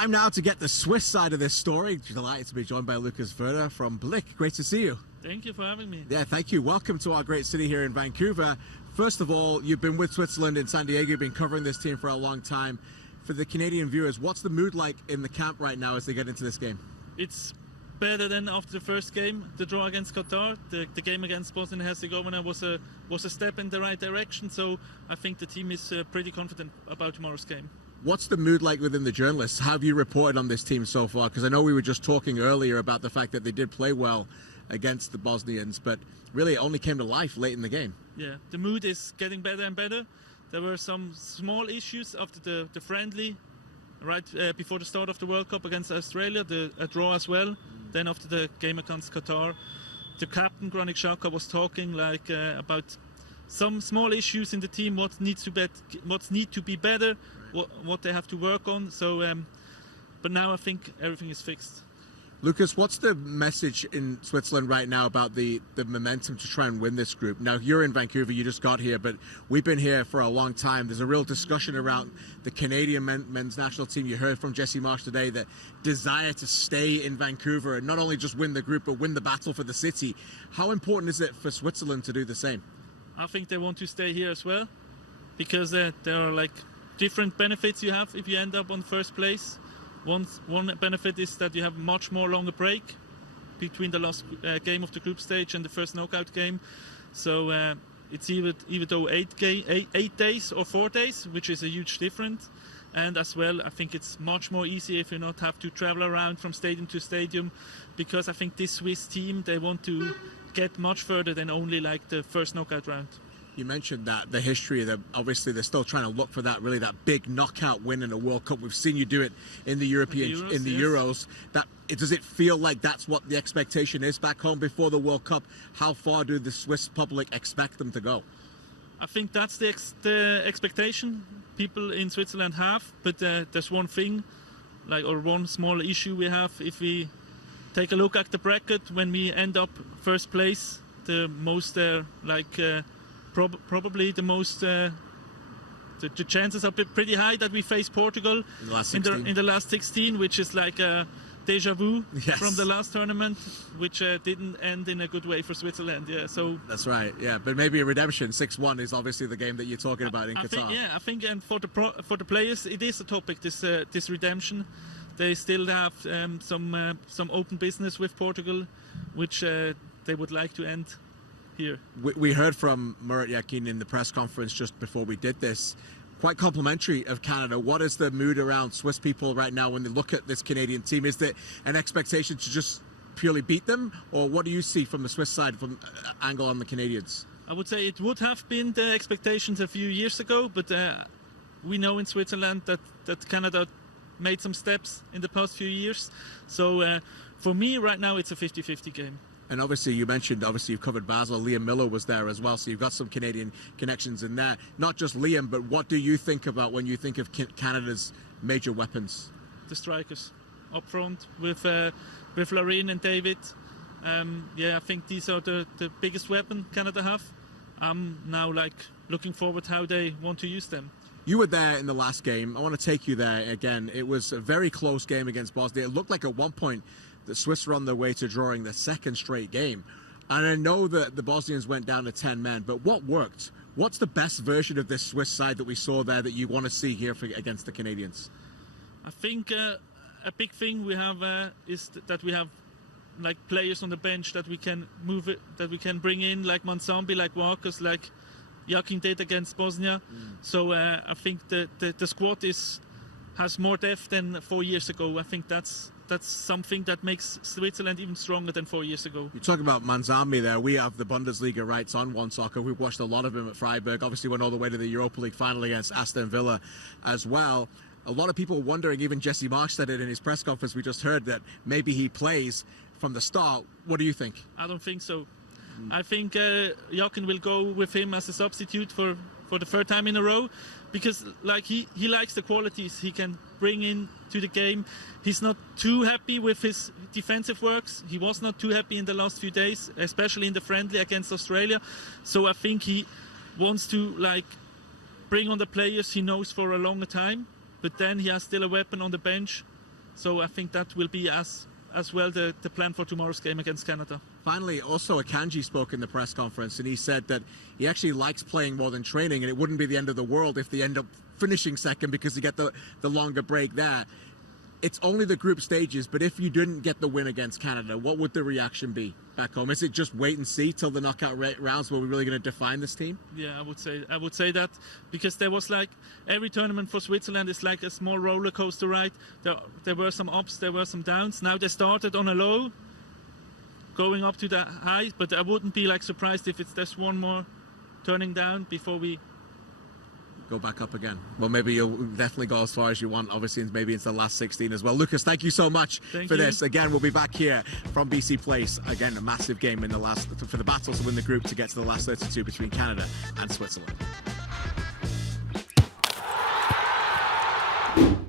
Time now to get the Swiss side of this story. Delighted to be joined by Werder from Blick. Great to see you. Thank you for having me. Yeah, thank you. Welcome to our great city here in Vancouver. First of all, you've been with Switzerland in San Diego. You've been covering this team for a long time. For the Canadian viewers, what's the mood like in the camp right now as they get into this game? It's better than after the first game. The draw against Qatar, the game against Bosnia and Herzegovina was a step in the right direction. So I think the team is pretty confident about tomorrow's game. What's the mood like within the journalists? How have you reported on this team so far? Because I know we were just talking earlier about the fact that they did play well against the Bosnians, but really it only came to life late in the game. Yeah, the mood is getting better and better. There were some small issues after the friendly, right before the start of the World Cup against Australia, a draw as well. Then after the game against Qatar, the captain Granit Xhaka was talking about some small issues in the team, what needs to be better, what they have to work on. So, but now I think everything is fixed. Lucas, what's the message in Switzerland right now about the momentum to try and win this group? Now, you're in Vancouver, you just got here, but we've been here for a long time. There's a real discussion around the Canadian men's national team. You heard from Jesse Marsch today that desire to stay in Vancouver and not only just win the group, but win the battle for the city. How important is it for Switzerland to do the same? I think they want to stay here as well, because there are different benefits you have if you end up on first place. One benefit is that you have much more longer break between the last game of the group stage and the first knockout game. So it's either though 8 days or 4 days, which is a huge difference. And as well, I think it's much more easy if you not have to travel around from stadium to stadium, because I think this Swiss team, they want to get much further than only the first knockout round. You mentioned that the history that obviously they're still trying to look for that big knockout win in a World Cup. We've seen you do it in the Euros. Does it feel like that's what the expectation is back home before the World Cup? How far do the Swiss public expect them to go? I think that's the expectation people in Switzerland have, but there's one thing, or one small issue we have. If we take a look at the bracket, when we end up first place, the most probably the most the chances are pretty high that we face Portugal in the last 16, which is like a deja vu from the last tournament, which didn't end in a good way for Switzerland. Yeah, so that's right. Yeah, but maybe a redemption. 6-1 is obviously the game that you're talking about in Qatar. I think, and for the players, it is a topic. This redemption. They still have some open business with Portugal, which they would like to end here. We heard from Murat Yakin in the press conference just before we did this, quite complimentary of Canada. What is the mood around Swiss people right now when they look at this Canadian team? Is there an expectation to just purely beat them, or what do you see from the Swiss side, from angle on the Canadians? I would say it would have been the expectations a few years ago, but we know in Switzerland that Canada made some steps in the past few years. So for me right now it's a 50-50 game. And obviously you mentioned, you've covered Basel. Liam Miller was there as well, so you've got some Canadian connections in there. Not just Liam, but what do you think about when you think of Canada's major weapons? The strikers up front with Laureen and David. I think these are the biggest weapon Canada have. I'm now looking forward how they want to use them. You were there in the last game. I want to take you there again. It was a very close game against Bosnia. It looked like at one point the Swiss were on their way to drawing the second straight game. And I know that the Bosnians went down to 10 men, but what worked? What's the best version of this Swiss side that we saw there that you want to see here against the Canadians? I think a big thing we have is that we have players on the bench that we can move it, that we can bring in, like Mansambi, like Walkers, like Yakin did against Bosnia. So I think the squad has more depth than 4 years ago. I think that's something that makes Switzerland even stronger than 4 years ago. You talk about Manzambi there. We have the Bundesliga rights on One Soccer. We've watched a lot of him at Freiburg. Obviously went all the way to the Europa League final against Aston Villa as well. A lot of people wondering, even Jesse Marsch said it in his press conference we just heard, that maybe he plays from the start. What do you think? I don't think so. I think Yakin will go with him as a substitute for the third time in a row, because he likes the qualities he can bring in to the game. He's not too happy with his defensive works. He was not too happy in the last few days, especially in the friendly against Australia. So I think he wants to bring on the players he knows for a longer time, but then he has still a weapon on the bench So I think that will be as well the plan for tomorrow's game against Canada. Finally, also Akanji spoke in the press conference, and he said that he actually likes playing more than training, and it wouldn't be the end of the world if they end up finishing second because you get the longer break there. It's only the group stages, but if you didn't get the win against Canada, what would the reaction be back home? Is it just wait and see till the knockout rounds where we're really going to define this team? Yeah, I would say that, because there was like every tournament for Switzerland is like a small roller coaster ride. There were some ups, there were some downs. Now they started on a low, going up to the high, but I wouldn't be like surprised if it's just one more turning down before we go back up again. Well, maybe you'll definitely go as far as you want, obviously, maybe into the last 16 as well. Lucas, thank you so much for this. Again, we'll be back here from BC Place. Again, a massive game for the battle to win the group to get to the last 32 between Canada and Switzerland.